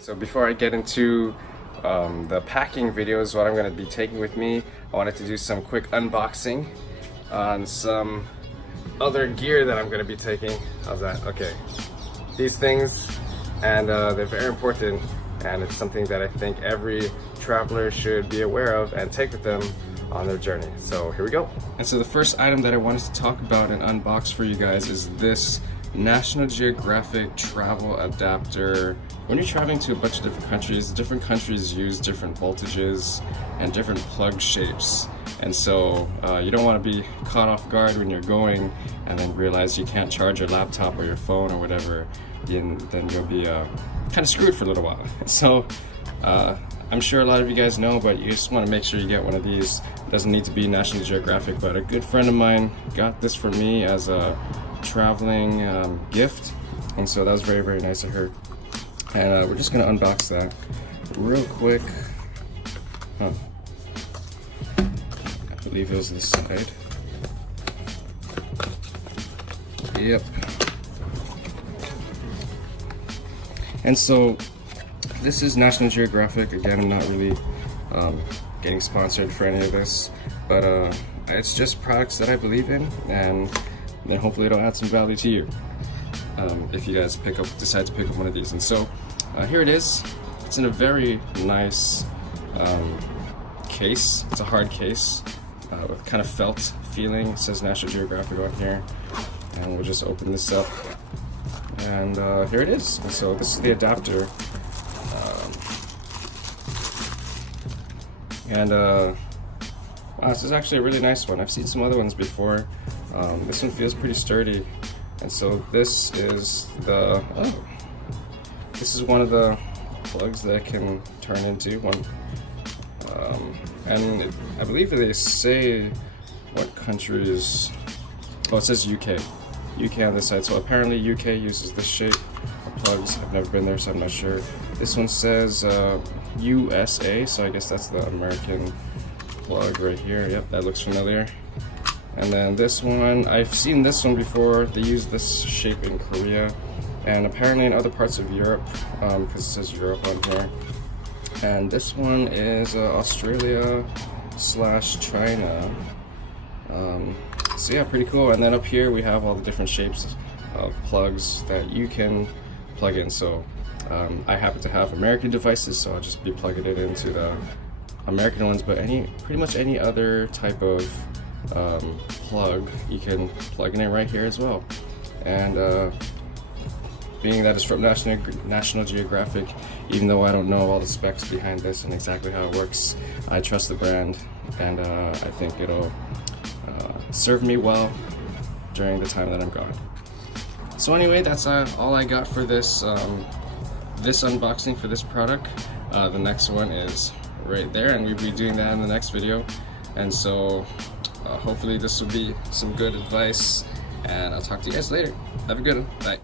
So before I get into the packing videos, what I'm going to be taking with me, I wanted to do some quick unboxing on some other gear that I'm going to be taking. How's that? Okay. These things, and they're very important, and it's something that I think every traveler should be aware of and take with them on their journey. So here we go. And so the first item that I wanted to talk about and unbox for you guys is this National Geographic travel adapter. When you're traveling to a bunch of different countries use different voltages and different plug shapes, and so you don't want to be caught off guard when you're going and then realize you can't charge your laptop or your phone or whatever, then you'll be kind of screwed for a little while. So I'm sure a lot of you guys know, but you just want to make sure you get one of these. It doesn't need to be National Geographic, but a good friend of mine got this for me as a traveling gift, and so that was very, very nice of her. And we're just going to unbox that real quick. I believe it was this side. Yep. And so this is National Geographic. Again, I'm not really getting sponsored for any of this, but it's just products that I believe in, and then hopefully it'll add some value to you if you guys decide to pick up one of these. And so here it is. It's in a very nice case. It's a hard case with kind of felt feeling. It says National Geographic on here, and we'll just open this up, and here it is. And so this is the adapter, wow, this is actually a really nice one. I've seen some other ones before. This one feels pretty sturdy, and so this is this is one of the plugs that it can turn into one, and I believe that they say what countries. Oh, it says UK on this side, so apparently UK uses this shape of plugs. I've never been there, so I'm not sure. This one says USA, so I guess that's the American plug right here. Yep, that looks familiar. And then this one, I've seen this one before. They use this shape in Korea, and apparently in other parts of Europe, because it says Europe on here. And this one is Australia/China. So yeah, pretty cool. And then up here we have all the different shapes of plugs that you can plug in. So I happen to have American devices, so I'll just be plugging it into the American ones, but pretty much any other type of plug you can plug in it right here as well. And being that it's from National Geographic, even though I don't know all the specs behind this and exactly how it works, I trust the brand, and I think it'll serve me well during the time that I'm gone. So anyway, that's all I got for this this unboxing for this product. The next one is right there, and we'll be doing that in the next video. And so hopefully this will be some good advice, and I'll talk to you guys later. Have a good one. Bye.